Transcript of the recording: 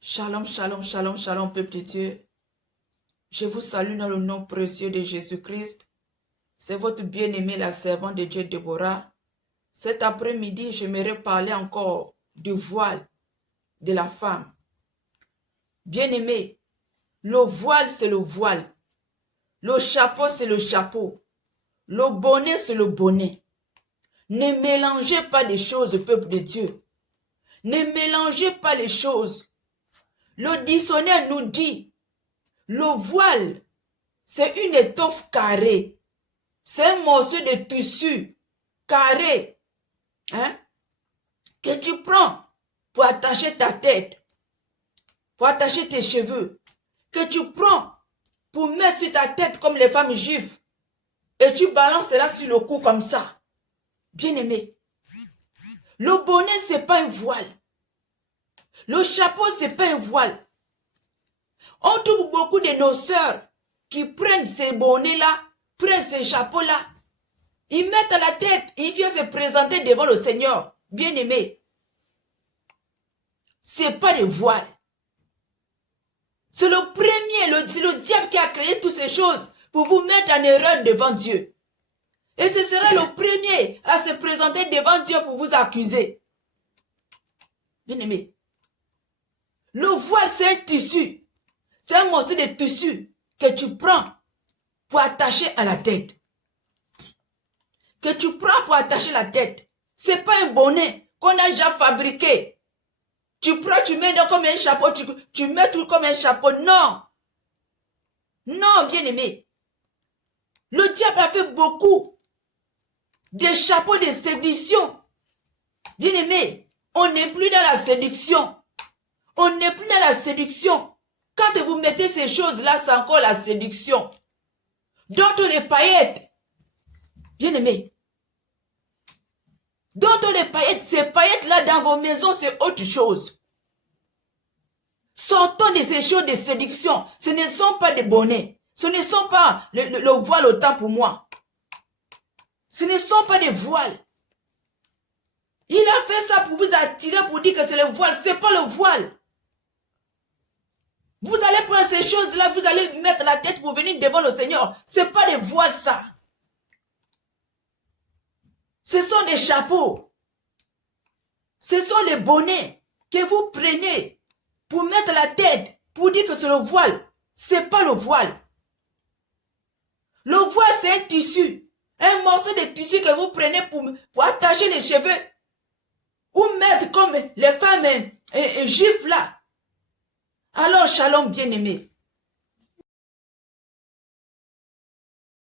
Shalom, shalom, shalom, shalom, peuple de Dieu. Je vous salue dans le nom précieux de Jésus-Christ. C'est votre bien-aimé, la servante de Dieu, Déborah. Cet après-midi, j'aimerais parler encore du voile de la femme. Bien-aimé, le voile, c'est le voile. Le chapeau, c'est le chapeau. Le bonnet, c'est le bonnet. Ne mélangez pas des choses, peuple de Dieu. Ne mélangez pas les choses. Le dictionnaire nous dit, le voile, c'est une étoffe carrée. C'est un morceau de tissu carré, hein, que tu prends pour attacher ta tête, pour attacher tes cheveux, que tu prends pour mettre sur ta tête comme les femmes juives, et tu balances cela sur le cou comme ça. Bien-aimé, le bonnet, c'est pas un voile. Le chapeau, c'est pas un voile. On trouve beaucoup de nos sœurs qui prennent ces bonnets-là, prennent ces chapeaux-là, ils mettent à la tête, ils viennent se présenter devant le Seigneur. Bien-aimé, c'est pas le voile. C'est le premier, c'est le diable qui a créé toutes ces choses pour vous mettre en erreur devant Dieu. Et ce sera le premier à se présenter devant Dieu pour vous accuser. Bien-aimé, le voile, c'est un tissu. C'est un morceau de tissu que tu prends pour attacher à la tête. Que tu prends pour attacher la tête. C'est pas un bonnet qu'on a déjà fabriqué. Tu prends, tu mets comme un chapeau, tu mets tout comme un chapeau. Non. Non, bien-aimé. Le diable a fait beaucoup de chapeaux de séduction. Bien-aimé, on n'est plus dans la séduction. On n'est plus dans la séduction. Quand vous mettez ces choses-là, c'est encore la séduction. D'autres les paillettes. Bien-aimé. D'autres les paillettes, ces paillettes-là dans vos maisons, c'est autre chose. Sortons de ces choses de séduction. Ce ne sont pas des bonnets. Ce ne sont pas le voile autant pour moi. Ce ne sont pas des voiles. Il a fait ça pour vous attirer, pour dire que c'est le voile. Ce n'est pas le voile. Vous allez prendre ces choses-là, vous allez mettre la tête pour venir devant le Seigneur. Ce n'est pas des voiles, ça. Ce sont des chapeaux. Ce sont les bonnets que vous prenez pour mettre la tête, pour dire que c'est le voile. Ce n'est pas le voile. Le voile, c'est un tissu. Un morceau de tissu que vous prenez pour attacher les cheveux. Ou mettre comme les femmes juives là. Alors, shalom bien-aimé.